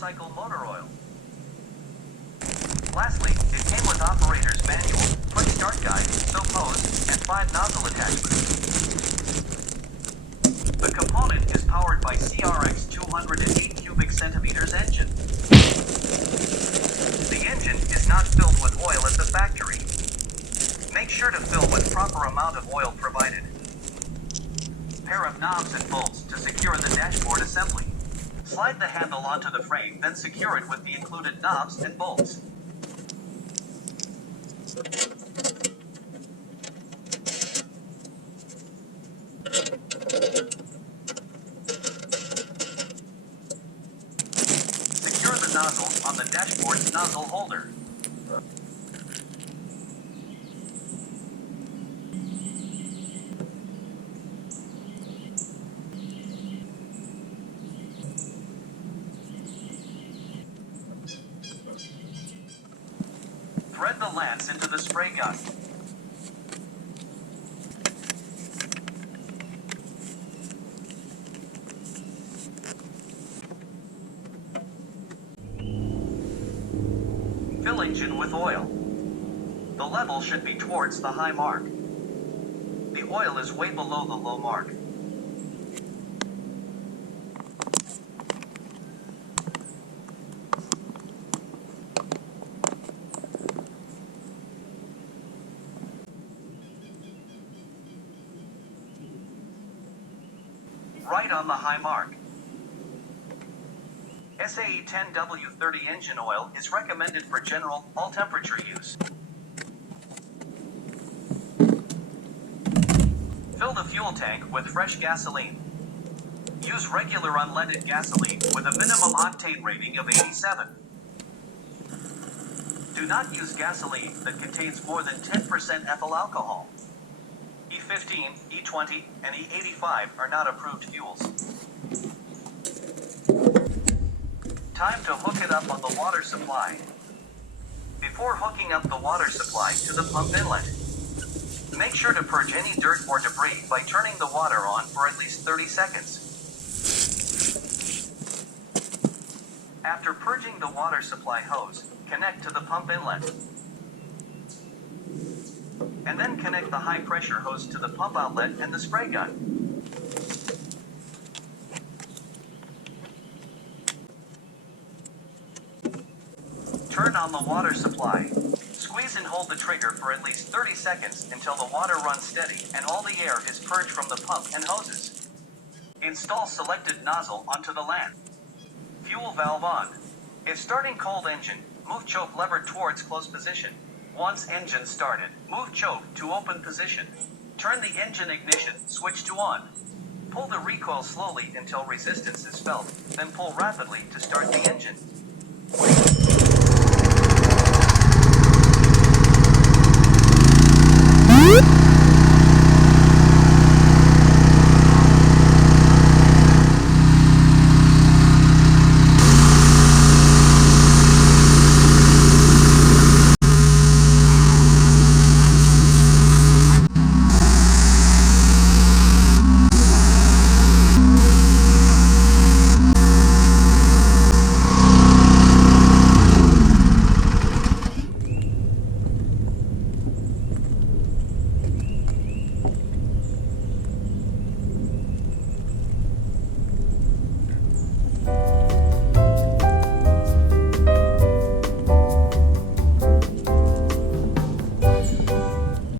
motorcycle motor oil. Lastly, it came with operator's manual, quick start guide, soap hose, and 5 nozzle attachments. The component is powered by CRX 208 cubic centimeters engine. The engine is not filled with oil at the factory. Make sure to fill with proper amount of oil provided. Pair of knobs and bolts to secure the dashboard assembly. Slide the handle onto the frame, then secure it with the included knobs and bolts. Secure the nozzle on the dashboard's nozzle holder. Thread the lance into the spray gun. Fill engine with oil. The level should be towards the high mark. The oil is way below the low mark. Right on the high mark. SAE 10W30 engine oil is recommended for general, all-temperature use. Fill the fuel tank with fresh gasoline. Use regular unleaded gasoline with a minimum octane rating of 87. Do not use gasoline that contains more than 10% ethyl alcohol. E15, E20, and E85 are not approved fuels. Time to hook it up on the water supply. Before hooking up the water supply to the pump inlet, make sure to purge any dirt or debris by turning the water on for at least 30 seconds. After purging the water supply hose, connect to the pump inlet. And then connect the high pressure hose to the pump outlet and the spray gun. Turn on the water supply. Squeeze and hold the trigger for at least 30 seconds until the water runs steady and all the air is purged from the pump and hoses. Install selected nozzle onto the lance. Fuel valve on. If starting cold engine, move choke lever towards close position. Once engine started, move choke to open position. Turn the engine ignition switch to on. Pull the recoil slowly until resistance is felt, then pull rapidly to start the engine.